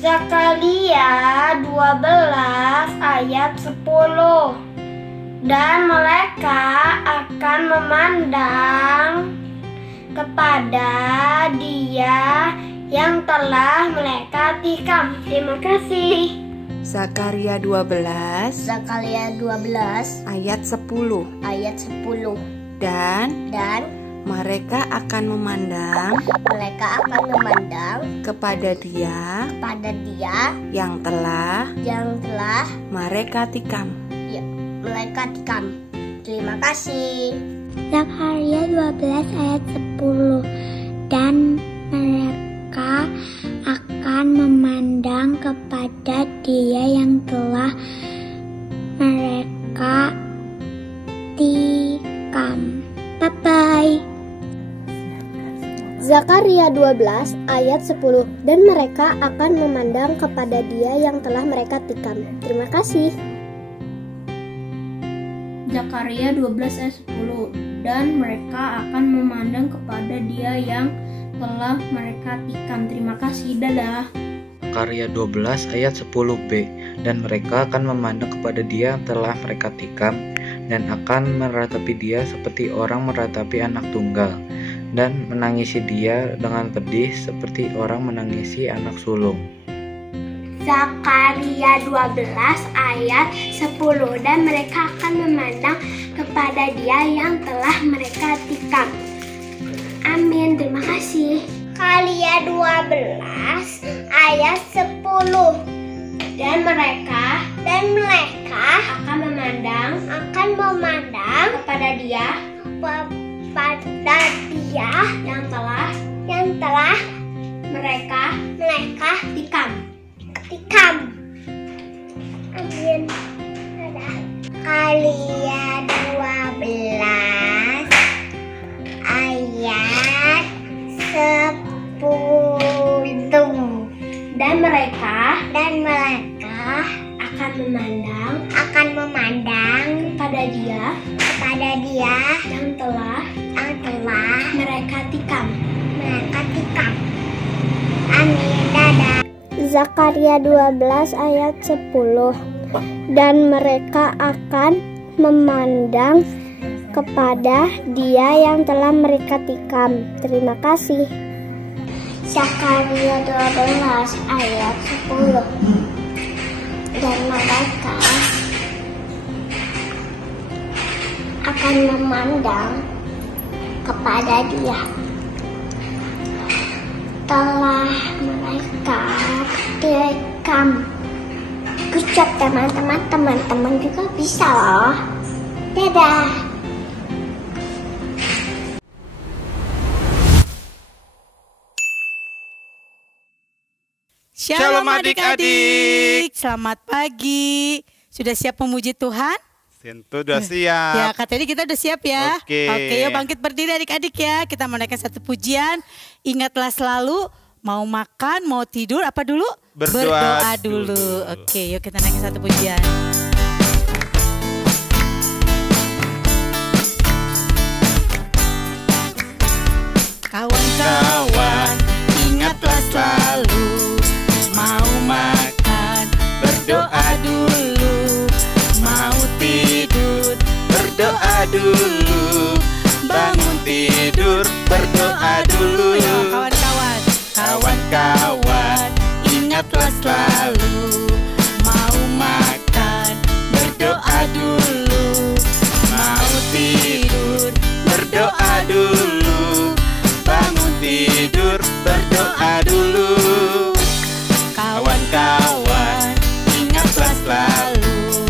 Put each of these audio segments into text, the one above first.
Zakaria 12 ayat 10. Dan mereka akan memandang kepada Dia yang telah mereka tikam. Terima kasih. Zakaria 12 ayat 10. Dan mereka akan memandang kepada Dia yang telah mereka tikam. Terima kasih. Zakaria 12 ayat 10. Dan mereka akan memandang kepada Dia yang telah mereka tikam. Bye-bye. Zakaria 12 ayat 10. Dan mereka akan memandang kepada Dia yang telah mereka tikam. Terima kasih. Zakaria 12 ayat 10. Dan mereka akan memandang kepada Dia yang telah mereka tikam. Terima kasih. Dadah. Zakaria 12 ayat 10b. Dan mereka akan memandang kepada Dia yang telah mereka tikam, dan akan meratapi Dia seperti orang meratapi anak tunggal, dan menangisi Dia dengan pedih seperti orang menangisi anak sulung. Zakaria 12 ayat 10. Dan mereka akan memandang kepada Dia yang telah mereka tikam. Amin. Terima kasih. Zakaria 12 ayat 10. Dan mereka akan memandang kepada Dia yang telah mereka tikam. Amin. Zakaria 12 ayat 10. Dan mereka akan memandang kepada Dia yang telah mereka tikam. Amin. Dadah. Zakaria 12 ayat 10. Dan mereka akan memandang kepada Dia yang telah mereka tikam. Terima kasih. Zakaria 12 ayat 10. Dan mereka akan memandang kepada Dia telah mereka tikam. Good job teman-teman. Teman-teman juga bisa loh. Dadah. Shalom adik-adik, selamat pagi. Sudah siap memuji Tuhan? Tentu udah siap. Ya, Kak Teddy kita udah siap ya. Oke, yuk bangkit berdiri adik-adik ya. Kita mau naikkan satu pujian. Ingatlah selalu mau makan, mau tidur, apa dulu? Berdoa dulu. Oke, yuk kita naikkan satu pujian. Kawan-kawan, ingatlah selalu mau makan, berdoa dulu. Mau tidur, berdoa dulu. Bangun tidur, berdoa dulu. Kawan-kawan, kawan-kawan, ingatlah selalu mau makan, berdoa dulu. Mau tidur, berdoa dulu. Bangun tidur, berdoa dulu. Kawan-kawan, ingatlah selalu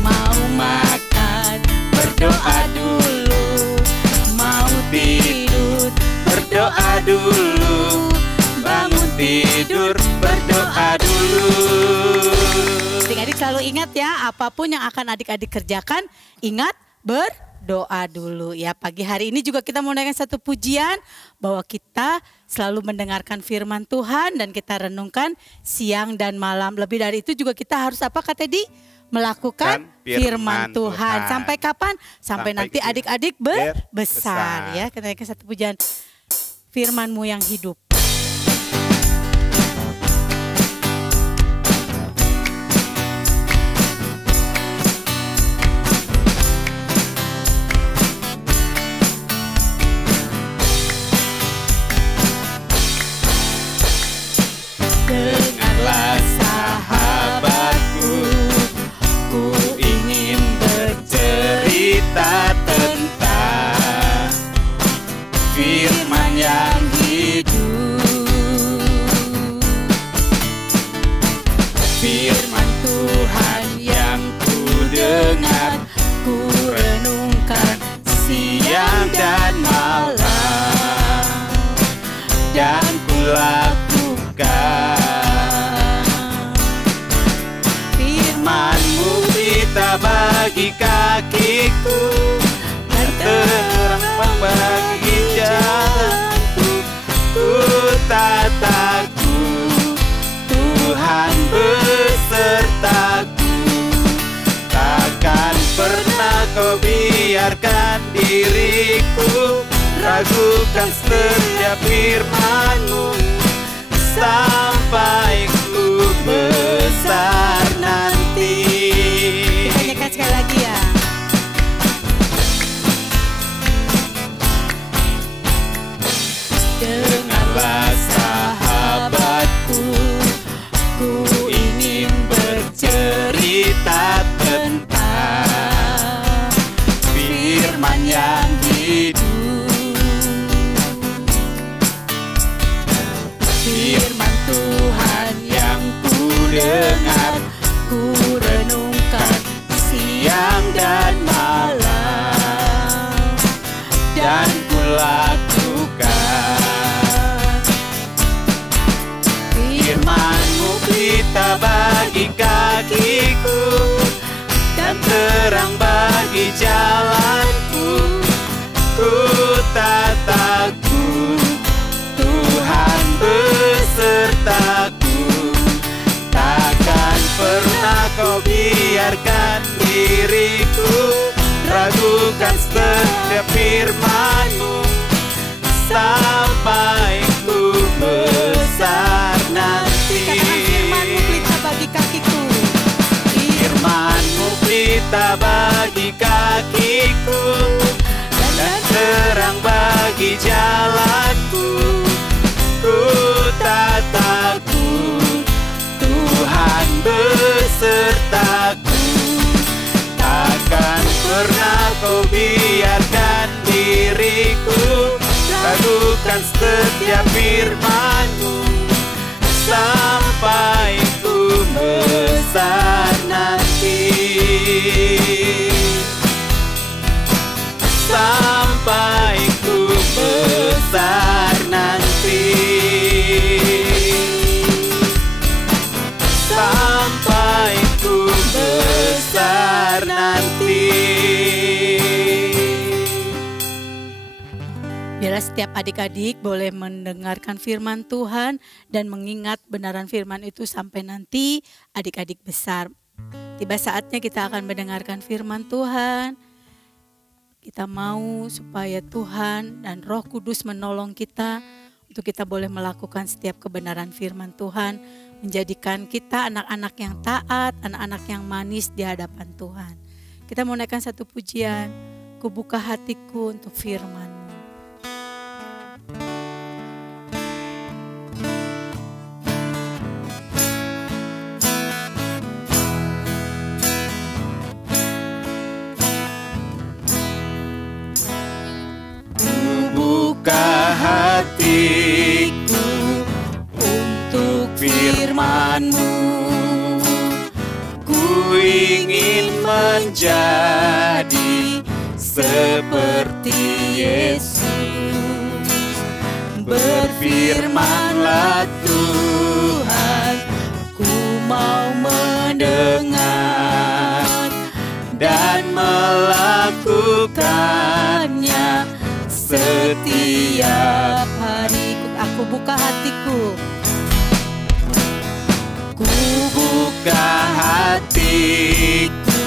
mau makan, berdoa dulu. Mau tidur, berdoa dulu. Bangun tidur, berdoa dulu. Adik-adik selalu ingat ya, apapun yang akan adik-adik kerjakan, ingat berdoa dulu ya. Pagi hari ini juga kita mau naikkan satu pujian bahwa kita selalu mendengarkan firman Tuhan dan kita renungkan siang dan malam. Lebih dari itu juga kita harus apa Kak Teddy? Melakukan firman Tuhan. Sampai kapan? Sampai nanti adik-adik besar ya. Kita naikkan satu pujian. Firman-Mu yang hidup. Dengarlah sahabatku, ku ingin bercerita tentang firman yang hidup. Firman Tuhan yang ku dengar, ku renungkan siang dan malam, dan ku lakukan. Firman-Mu berita bagi kakiku dan terang bagi jalanku. Ku tak takut, Tuhan besertaku. Takkan pernah Kau biarkan diriku ragukan setiap firman-Mu sampai ku besar nanti. Kita nyanyikan sekali lagi ya. Dengarlah sahabatku, ku ingin bercerita tentang firman yang hidup. Firman Tuhan yang ku dengar, ku renungkan siang dan malam, dan ku lakukan. Firman-Mu berita bagi kakiku dan terang bagi jalanku. Ku tak takut, Tuhan besertaku. Takkan pernah Kau biarkan diriku ragukan setiap firman-Mu sampai ku besar nanti. Firman-Mu berita bagi kakiku. Firman-Mu berita bagi kakiku dan terang bagi jalanku. Ku tak takut, Tuhan besertaku. Takkan pernah Kau biarkan diriku ragukan setiap firman-Mu sampai ku besar nanti. Sampai ku besar nanti. Sampai ku besar setiap adik-adik boleh mendengarkan firman Tuhan dan mengingat benaran firman itu sampai nanti adik-adik besar. Tiba saatnya kita akan mendengarkan firman Tuhan. Kita mau supaya Tuhan dan Roh Kudus menolong kita untuk kita boleh melakukan setiap kebenaran firman Tuhan, menjadikan kita anak-anak yang taat, anak-anak yang manis di hadapan Tuhan. Kita mau naikkan satu pujian, ku buka hatiku untuk firman-Mu. Hatiku untuk firman-Mu, ku ingin menjadi seperti Yesus. Berfirman-lah Tuhan, ku mau mendengar dan melakukannya setiap hari. Aku buka hatiku, ku buka hatiku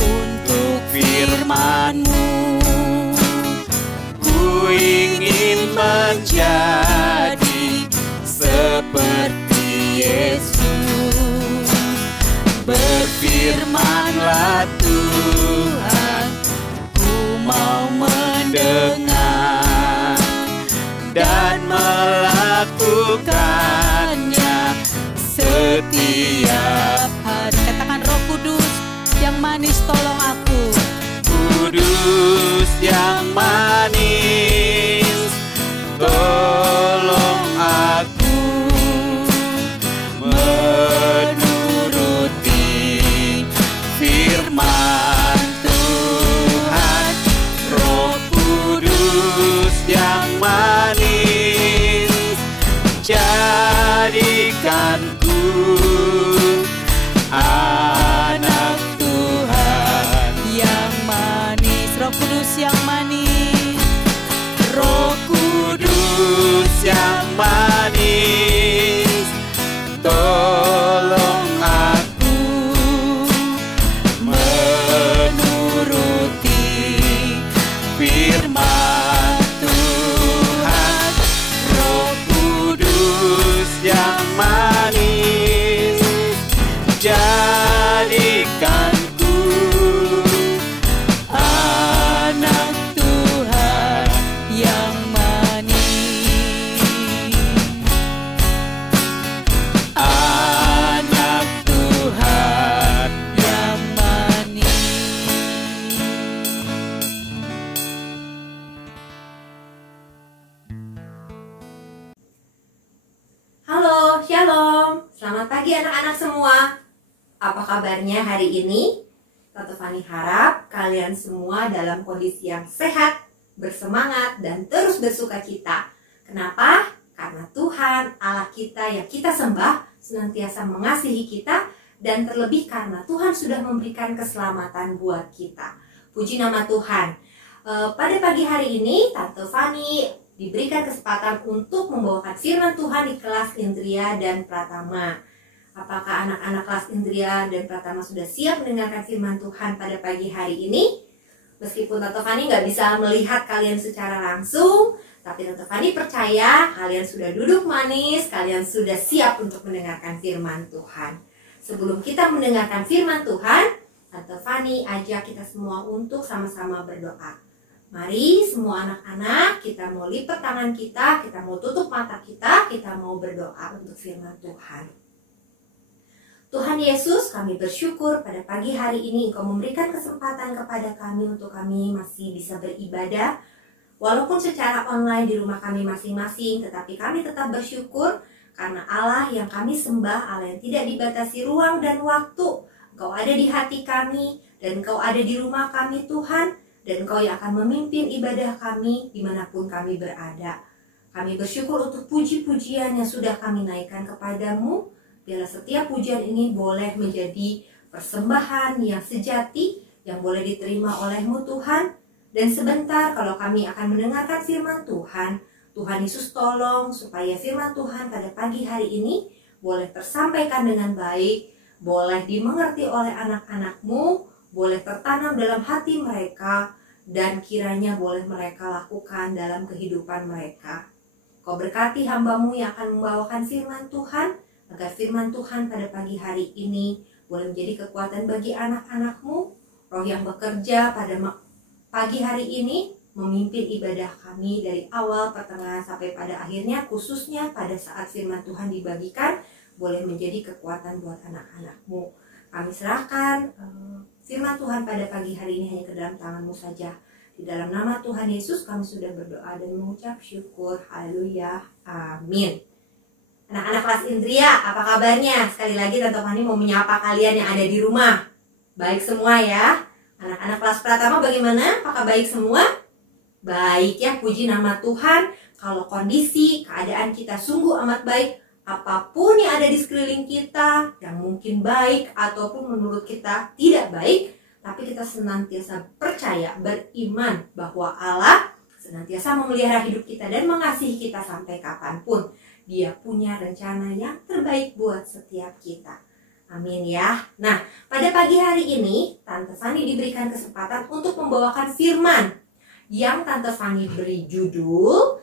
untuk firman-Mu. Ku ingin menjadi seperti Yesus. Berfirman-lah Tuhan, ku mau mendengar dan melakukannya setiap hari. Katakan, Roh Kudus yang manis, tolong aku. Kudus yang manis, tolong aku menuruti firman Tuhan. Roh Kudus yang manis, jadikanku anak Tuhan yang manis. Roh Kudus yang manis, Roh Kudus yang manis, tolong aku menuruti firman Tuhan. Roh Kudus yang manis, jadikanku anak Tuhan yang manis. Anak Tuhan yang manis. Halo, Shalom. Selamat pagi anak-anak semua. Apa kabarnya hari ini? Tante Fani harap kalian semua dalam kondisi yang sehat, bersemangat, dan terus bersuka cita. Kenapa? Karena Tuhan Allah kita yang kita sembah senantiasa mengasihi kita, dan terlebih karena Tuhan sudah memberikan keselamatan buat kita. Puji nama Tuhan. Pada pagi hari ini Tante Fani diberikan kesempatan untuk membawakan firman Tuhan di kelas Indria dan Pratama. Apakah anak-anak kelas Indria dan Pratama sudah siap mendengarkan firman Tuhan pada pagi hari ini? Meskipun Tante Fani nggak bisa melihat kalian secara langsung, tapi Tante Fani percaya kalian sudah duduk manis, kalian sudah siap untuk mendengarkan firman Tuhan. Sebelum kita mendengarkan firman Tuhan, Tante Fani ajak kita semua untuk sama-sama berdoa. Mari semua anak-anak, kita mau lipat tangan kita mau tutup mata kita mau berdoa untuk firman Tuhan. Tuhan Yesus, kami bersyukur pada pagi hari ini Engkau memberikan kesempatan kepada kami untuk kami masih bisa beribadah. Walaupun secara online di rumah kami masing-masing, tetapi kami tetap bersyukur karena Allah yang kami sembah, Allah yang tidak dibatasi ruang dan waktu. Engkau ada di hati kami dan Engkau ada di rumah kami Tuhan. Dan Engkau yang akan memimpin ibadah kami dimanapun kami berada. Kami bersyukur untuk puji-pujian yang sudah kami naikkan kepadamu. Biarlah setiap pujian ini boleh menjadi persembahan yang sejati, yang boleh diterima oleh-Mu Tuhan. Dan sebentar kalau kami akan mendengarkan firman Tuhan, Tuhan Yesus tolong supaya firman Tuhan pada pagi hari ini boleh tersampaikan dengan baik, boleh dimengerti oleh anak-anakmu, boleh tertanam dalam hati mereka, dan kiranya boleh mereka lakukan dalam kehidupan mereka. Kau berkati hamba-Mu yang akan membawakan firman Tuhan, agar firman Tuhan pada pagi hari ini boleh menjadi kekuatan bagi anak-anak-Mu, roh yang bekerja pada pagi hari ini memimpin ibadah kami dari awal, pertengahan, sampai pada akhirnya, khususnya pada saat firman Tuhan dibagikan, boleh menjadi kekuatan buat anak-anak-Mu. Kami serahkan firman Tuhan pada pagi hari ini hanya ke dalam tangan-Mu saja. Di dalam nama Tuhan Yesus kami sudah berdoa dan mengucap syukur. Haleluya. Amin. Anak-anak kelas Indria, apa kabarnya? Sekali lagi Tante Fani mau menyapa kalian yang ada di rumah. Baik semua ya. Anak-anak kelas Pratama bagaimana? Apakah baik semua? Baik ya, puji nama Tuhan. Kalau kondisi, keadaan kita sungguh amat baik, apapun yang ada di sekeliling kita, yang mungkin baik ataupun menurut kita tidak baik, tapi kita senantiasa percaya, beriman bahwa Allah senantiasa memelihara hidup kita dan mengasihi kita sampai kapanpun. Dia punya rencana yang terbaik buat setiap kita. Amin ya. Nah, pada pagi hari ini, Tante Fani diberikan kesempatan untuk membawakan firman yang Tante Fani beri judul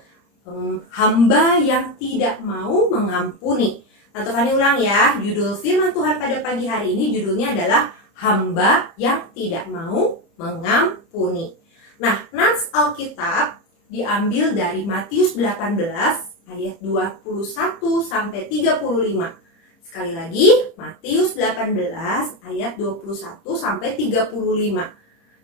hamba yang tidak mau mengampuni. Tante Fani ulang ya, judul firman Tuhan pada pagi hari ini judulnya adalah hamba yang tidak mau mengampuni. Nah, nats Alkitab diambil dari Matius 18 ayat 21 sampai 35. Sekali lagi, Matius 18 ayat 21 sampai 35.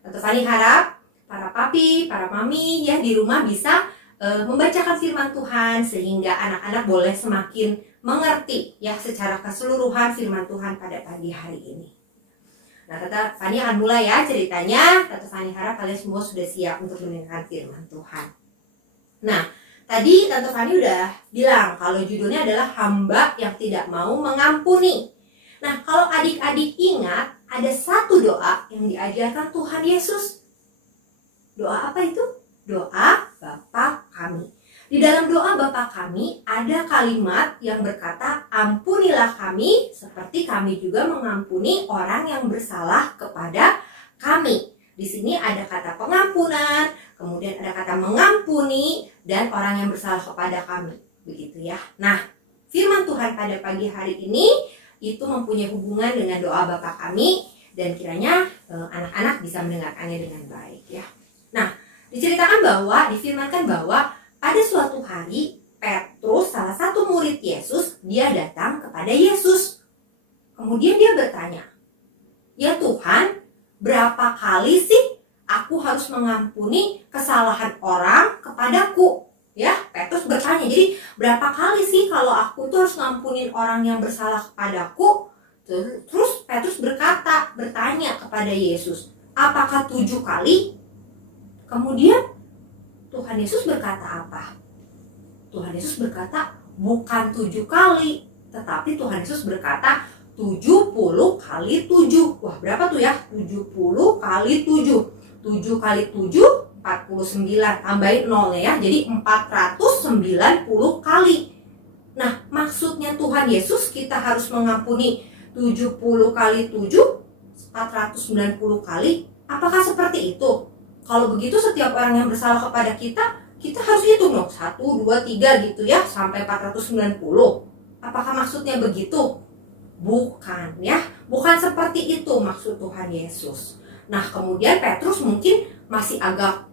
Tante Fani harap para papi, para mami ya di rumah bisa membacakan firman Tuhan sehingga anak-anak boleh semakin mengerti ya secara keseluruhan firman Tuhan pada pagi hari ini. Nah, Tante Fani akan mulai ya ceritanya. Tante Fani harap kalian semua sudah siap untuk mendengarkan firman Tuhan. Nah, tadi Tante Fani udah bilang kalau judulnya adalah hamba yang tidak mau mengampuni. Nah, kalau adik-adik ingat, ada satu doa yang diajarkan Tuhan Yesus. Doa apa itu? Doa Bapa kami. Di dalam doa Bapa kami ada kalimat yang berkata, ampunilah kami seperti kami juga mengampuni orang yang bersalah kepada kami. Di sini ada kata pengampunan, kemudian ada kata mengampuni, dan orang yang bersalah kepada kami. Begitu ya. Nah, firman Tuhan pada pagi hari ini itu mempunyai hubungan dengan doa Bapa kami, dan kiranya anak-anak bisa mendengarkannya dengan baik ya. Nah, diceritakan bahwa, difirmankan bahwa pada suatu hari Petrus, salah satu murid Yesus, dia datang kepada Yesus. Kemudian dia bertanya, ya Tuhan, berapa kali sih aku harus mengampuni kesalahan orang kepadaku? Ya, Petrus bertanya, jadi berapa kali sih kalau aku tuh harus ngampunin orang yang bersalah kepadaku? Terus Petrus bertanya kepada Yesus, apakah 7 kali? Kemudian Tuhan Yesus berkata apa? Tuhan Yesus berkata bukan 7 kali, tetapi Tuhan Yesus berkata 70 kali 7. Wah, berapa tuh ya? 70 kali 7. 7 kali 7 49, tambahin 0 ya. Jadi 490 kali. Nah, maksudnya Tuhan Yesus kita harus mengampuni 70 kali 7 490 kali. Apakah seperti itu? Kalau begitu setiap orang yang bersalah kepada kita harus hitung dong 1, 2, 3 gitu ya sampai 490. Apakah maksudnya begitu? Bukan ya, bukan seperti itu maksud Tuhan Yesus. Nah, kemudian Petrus mungkin masih agak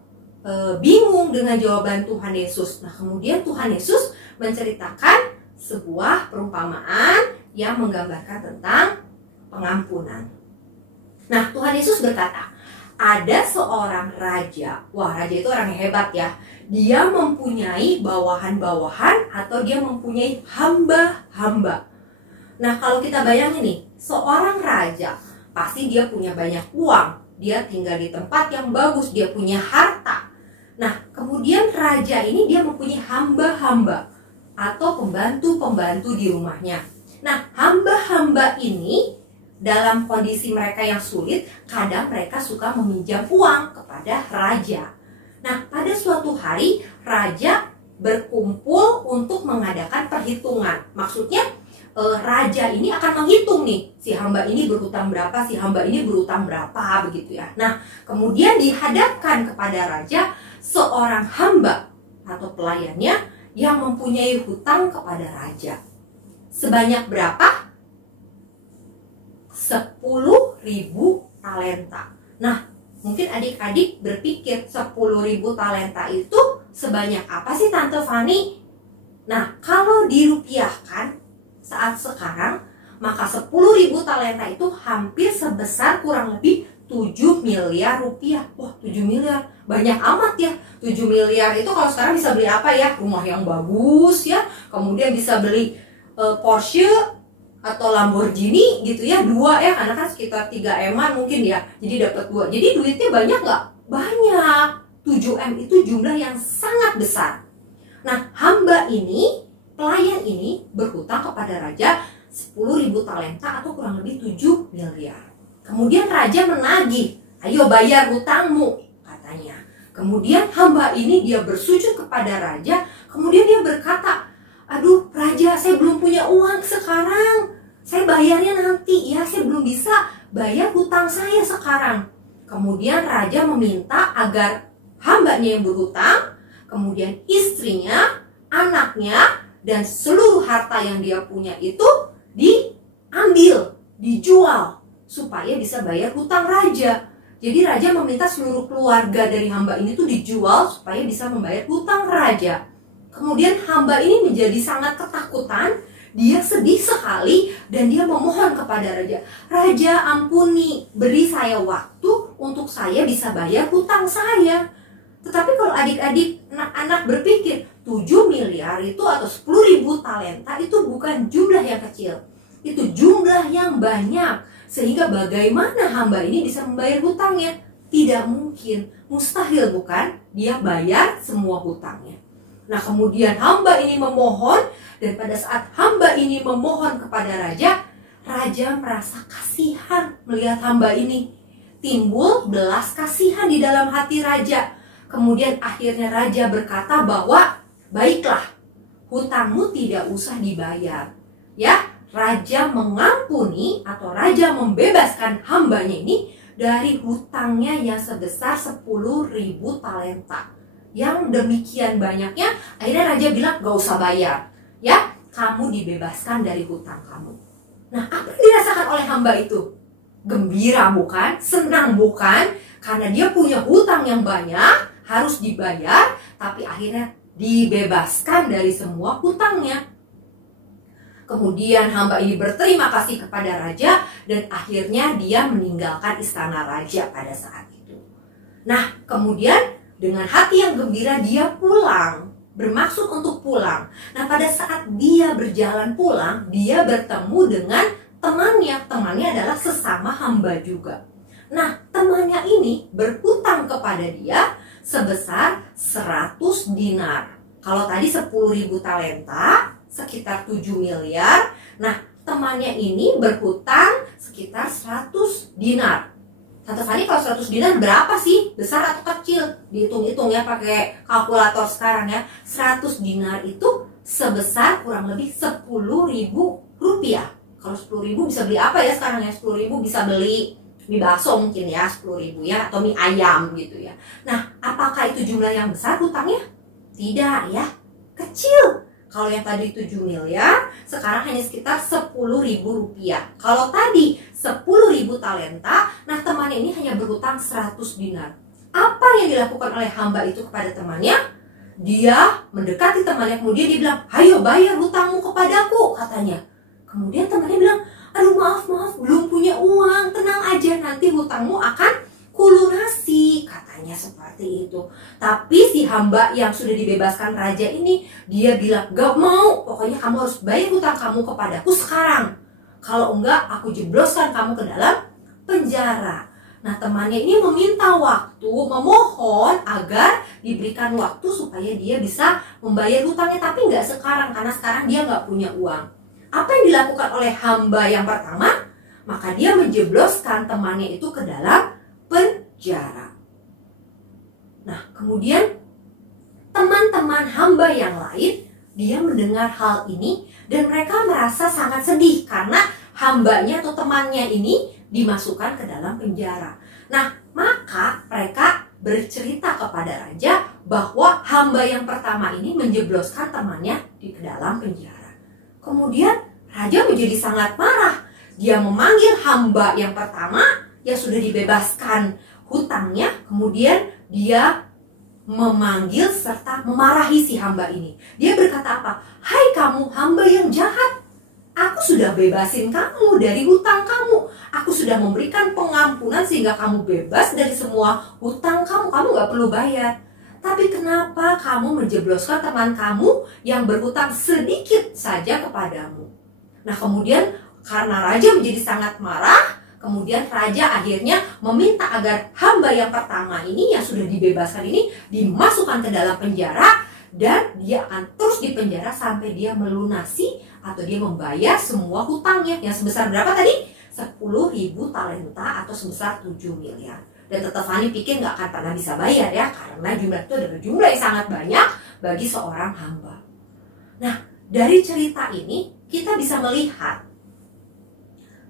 bingung dengan jawaban Tuhan Yesus. Nah, kemudian Tuhan Yesus menceritakan sebuah perumpamaan yang menggambarkan tentang pengampunan. Nah, Tuhan Yesus berkata, ada seorang raja. Wah, raja itu orang yang hebat ya. Dia mempunyai bawahan-bawahan atau dia mempunyai hamba-hamba. Nah, kalau kita bayangin nih, seorang raja pasti dia punya banyak uang. Dia tinggal di tempat yang bagus, dia punya harta. Nah, kemudian raja ini dia mempunyai hamba-hamba atau pembantu-pembantu di rumahnya. Nah, hamba-hamba ini dalam kondisi mereka yang sulit, kadang mereka suka meminjam uang kepada raja. Nah, pada suatu hari raja berkumpul untuk mengadakan perhitungan. Maksudnya raja ini akan menghitung nih, si hamba ini berhutang berapa, si hamba ini berhutang berapa, begitu ya. Nah, kemudian dihadapkan kepada raja seorang hamba atau pelayannya yang mempunyai hutang kepada raja. Sebanyak berapa? 10.000 talenta. Nah, mungkin adik-adik berpikir 10.000 talenta itu sebanyak apa sih Tante Fani? Nah, kalau dirupiahkan saat sekarang, maka 10.000 talenta itu hampir sebesar kurang lebih 7 miliar rupiah. Wah, 7 miliar. Banyak amat ya. 7 miliar itu kalau sekarang bisa beli apa ya? Rumah yang bagus ya. Kemudian bisa beli Porsche atau Lamborghini gitu ya. 2 ya, karena kan sekitar 3 M-an mungkin ya. Jadi dapat 2. Jadi duitnya banyak nggak? Banyak. 7 M itu jumlah yang sangat besar. Nah, hamba ini, pelayan ini berhutang kepada raja 10.000 talenta atau kurang lebih 7 miliar. Kemudian raja menagih, ayo bayar hutangmu, katanya. Kemudian hamba ini dia bersujud kepada raja, kemudian dia berkata, aduh raja, saya belum punya uang sekarang, saya bayarnya nanti ya, saya belum bisa bayar hutang saya sekarang. Kemudian raja meminta agar hambanya yang berhutang, kemudian istrinya, anaknya, dan seluruh harta yang dia punya itu diambil, dijual, supaya bisa bayar hutang raja. Jadi raja meminta seluruh keluarga dari hamba ini tuh dijual supaya bisa membayar hutang raja. Kemudian hamba ini menjadi sangat ketakutan, dia sedih sekali dan dia memohon kepada raja, raja ampuni, beri saya waktu untuk saya bisa bayar hutang saya. Tetapi kalau adik-adik, anak-anak berpikir 7 miliar itu atau 10.000 talenta itu bukan jumlah yang kecil, itu jumlah yang banyak. Sehingga bagaimana hamba ini bisa membayar hutangnya? Tidak mungkin, mustahil bukan? Dia bayar semua hutangnya. Nah, kemudian hamba ini memohon, dan pada saat hamba ini memohon kepada raja, raja merasa kasihan melihat hamba ini. Timbul belas kasihan di dalam hati raja. Kemudian akhirnya raja berkata bahwa baiklah, hutangmu tidak usah dibayar. Ya, raja mengampuni atau raja membebaskan hambanya ini dari hutangnya yang sebesar 10.000 talenta. Yang demikian banyaknya, akhirnya raja bilang gak usah bayar. Ya, kamu dibebaskan dari hutang kamu. Nah, apa yang dirasakan oleh hamba itu? Gembira bukan? Senang bukan? Karena dia punya hutang yang banyak, harus dibayar, tapi akhirnya dibebaskan dari semua hutangnya. Kemudian hamba ini berterima kasih kepada raja dan akhirnya dia meninggalkan istana raja pada saat itu. Nah, kemudian dengan hati yang gembira dia pulang, bermaksud untuk pulang. Nah, pada saat dia berjalan pulang, dia bertemu dengan temannya. Temannya adalah sesama hamba juga. Nah, temannya ini berhutang kepada dia sebesar 100 dinar. Kalau tadi 10.000 talenta, sekitar 7 miliar. Nah, temannya ini berhutang sekitar 100 dinar. Tante Fani, kalau 100 dinar berapa sih? Besar atau kecil? Dihitung-hitung ya pakai kalkulator sekarang ya. 100 dinar itu sebesar kurang lebih 10.000 rupiah. Kalau 10.000 bisa beli apa ya sekarang ya? 10.000 bisa beli mie bakso mungkin ya, 10.000 ya, atau mie ayam gitu ya. Nah, apakah itu jumlah yang besar hutangnya? Tidak ya, kecil. Kalau yang tadi 7 miliar, sekarang hanya sekitar 10.000 rupiah. Kalau tadi 10.000 talenta, nah temannya ini hanya berhutang 100 dinar. Apa yang dilakukan oleh hamba itu kepada temannya? Dia mendekati temannya, kemudian dia bilang, ayo bayar hutangmu kepadaku, katanya. Kemudian temannya bilang, aduh maaf, belum punya uang, tenang aja, nanti hutangmu akan kulunasi, katanya seperti itu. Tapi si hamba yang sudah dibebaskan raja ini, dia bilang, gak mau, pokoknya kamu harus bayar hutang kamu kepadaku sekarang. Kalau enggak, aku jebloskan kamu ke dalam penjara. Nah, temannya ini meminta waktu, memohon agar diberikan waktu supaya dia bisa membayar hutangnya, tapi nggak sekarang, karena sekarang dia nggak punya uang. Apa yang dilakukan oleh hamba yang pertama? maka dia menjebloskan temannya itu ke dalam penjara. Nah, kemudian teman-teman hamba yang lain, dia mendengar hal ini dan mereka merasa sangat sedih karena hambanya atau temannya ini dimasukkan ke dalam penjara. Nah, maka mereka bercerita kepada raja bahwa hamba yang pertama ini menjebloskan temannya di dalam penjara. Kemudian raja menjadi sangat marah. Dia memanggil hamba yang pertama yang sudah dibebaskan hutangnya. Kemudian dia memanggil serta memarahi si hamba ini. Dia berkata apa? Hai kamu hamba yang jahat, aku sudah bebasin kamu dari hutang kamu. Aku sudah memberikan pengampunan sehingga kamu bebas dari semua hutang kamu. Kamu gak perlu bayar. Tapi kenapa kamu menjebloskan teman kamu yang berhutang sedikit saja kepadamu? Nah, kemudian karena raja menjadi sangat marah, kemudian raja akhirnya meminta agar hamba yang pertama ini yang sudah dibebaskan ini dimasukkan ke dalam penjara, dan dia akan terus di penjara sampai dia melunasi atau dia membayar semua hutangnya yang sebesar berapa tadi? 10.000 talenta atau sebesar 7 miliar. Dan tetap Fani pikir nggak akan pernah bisa bayar ya, karena jumlah itu adalah jumlah yang sangat banyak bagi seorang hamba. Nah, dari cerita ini kita bisa melihat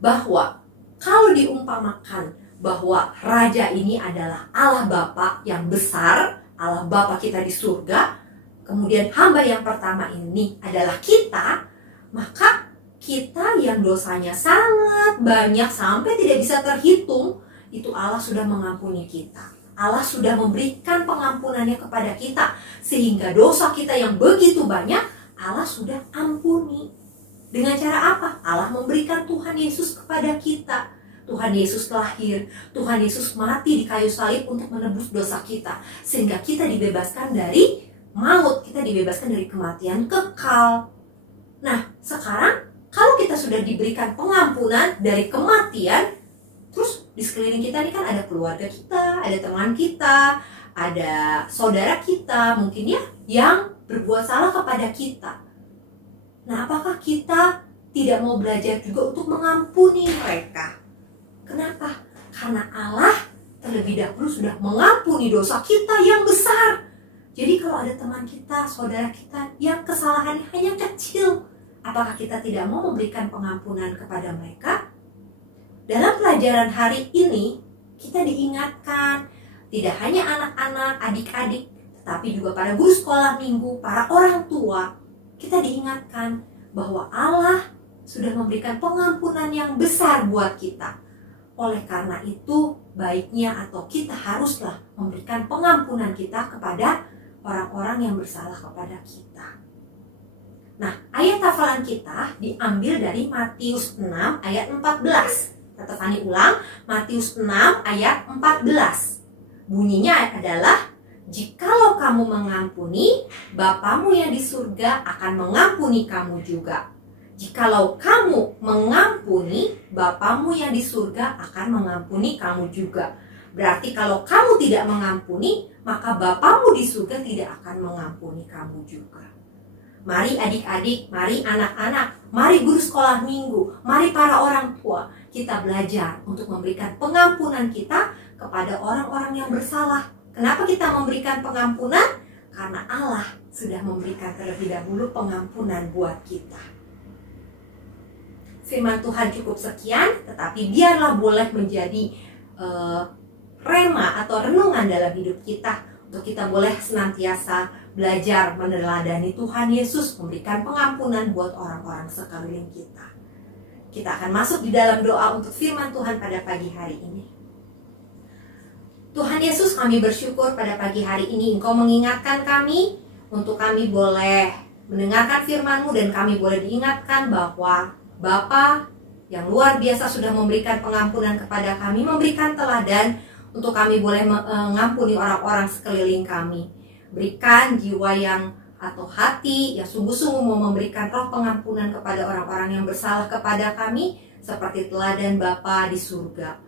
bahwa kalau diumpamakan bahwa raja ini adalah Allah Bapa yang besar, Allah Bapa kita di surga, kemudian hamba yang pertama ini adalah kita, maka kita yang dosanya sangat banyak sampai tidak bisa terhitung, itu Allah sudah mengampuni kita. Allah sudah memberikan pengampunannya kepada kita, sehingga dosa kita yang begitu banyak Allah sudah ampuni. Dengan cara apa? Allah memberikan Tuhan Yesus kepada kita. Tuhan Yesus lahir, Tuhan Yesus mati di kayu salib untuk menebus dosa kita, sehingga kita dibebaskan dari maut, kita dibebaskan dari kematian kekal. Nah, sekarang kalau kita sudah diberikan pengampunan dari kematian, terus di sekeliling kita ini kan ada keluarga kita, ada teman kita, ada saudara kita mungkin ya yang berbuat salah kepada kita. Nah, apakah kita tidak mau belajar juga untuk mengampuni mereka? Kenapa? Karena Allah terlebih dahulu sudah mengampuni dosa kita yang besar. Jadi kalau ada teman kita, saudara kita yang kesalahannya hanya kecil, apakah kita tidak mau memberikan pengampunan kepada mereka? Dalam pelajaran hari ini, kita diingatkan, tidak hanya anak-anak, adik-adik, tetapi juga para guru sekolah minggu, para orang tua, kita diingatkan bahwa Allah sudah memberikan pengampunan yang besar buat kita. Oleh karena itu, baiknya atau kita haruslah memberikan pengampunan kita kepada orang-orang yang bersalah kepada kita. Nah, ayat hafalan kita diambil dari Matius 6 ayat 14. Tetap Fani ulang, Matius 6 ayat 14. Bunyinya adalah, jikalau kamu mengampuni, Bapamu yang di surga akan mengampuni kamu juga. Jikalau kamu mengampuni, Bapamu yang di surga akan mengampuni kamu juga. Berarti kalau kamu tidak mengampuni, maka Bapamu di surga tidak akan mengampuni kamu juga. Mari adik-adik, mari anak-anak, mari guru sekolah minggu, mari para orang tua, kita belajar untuk memberikan pengampunan kita kepada orang-orang yang bersalah. Kenapa kita memberikan pengampunan? Karena Allah sudah memberikan terlebih dahulu pengampunan buat kita. Firman Tuhan cukup sekian, tetapi biarlah boleh menjadi rema atau renungan dalam hidup kita, untuk kita boleh senantiasa belajar meneladani Tuhan Yesus, memberikan pengampunan buat orang-orang sekeliling kita. Kita akan masuk di dalam doa untuk firman Tuhan pada pagi hari ini. Tuhan Yesus, kami bersyukur pada pagi hari ini Engkau mengingatkan kami untuk kami boleh mendengarkan firman-Mu, dan kami boleh diingatkan bahwa Bapa yang luar biasa sudah memberikan pengampunan kepada kami, memberikan teladan untuk kami boleh mengampuni orang-orang sekeliling kami. Berikan jiwa yang atau hati yang sungguh-sungguh mau memberikan roh pengampunan kepada orang-orang yang bersalah kepada kami, seperti teladan Bapa di surga.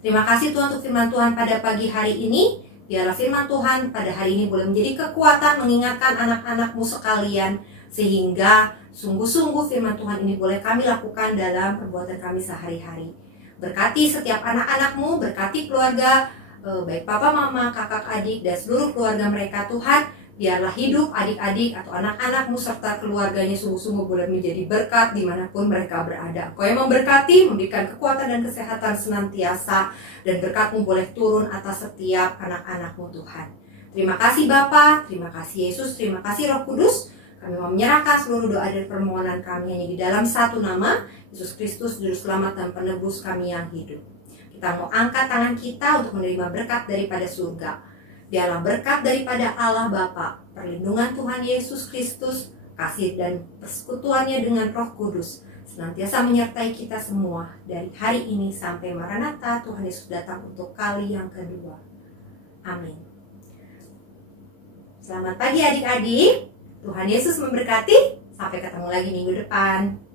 Terima kasih Tuhan untuk firman Tuhan pada pagi hari ini. Biarlah firman Tuhan pada hari ini boleh menjadi kekuatan mengingatkan anak-anak-Mu sekalian, sehingga sungguh-sungguh firman Tuhan ini boleh kami lakukan dalam perbuatan kami sehari-hari. Berkati setiap anak-anakmu, berkati keluarga, baik papa, mama, kakak, adik, dan seluruh keluarga mereka Tuhan. Biarlah hidup adik-adik atau anak-anakmu serta keluarganya sungguh-sungguh boleh menjadi berkat dimanapun mereka berada. Kau yang memberkati, memberikan kekuatan dan kesehatan senantiasa, dan berkat-Mu boleh turun atas setiap anak-anak-Mu Tuhan. Terima kasih Bapa, terima kasih Yesus, terima kasih Roh Kudus. Kami mau menyerahkan seluruh doa dan permohonan kami hanya di dalam satu nama, Yesus Kristus, Juru Selamat dan Penebus kami yang hidup. Kita mau angkat tangan kita untuk menerima berkat daripada surga. Biarlah berkat daripada Allah Bapa, perlindungan Tuhan Yesus Kristus, kasih dan persekutuannya dengan Roh Kudus senantiasa menyertai kita semua dari hari ini sampai Maranatha Tuhan Yesus datang untuk kali yang kedua. Amin. Selamat pagi adik-adik. Tuhan Yesus memberkati. Sampai ketemu lagi minggu depan.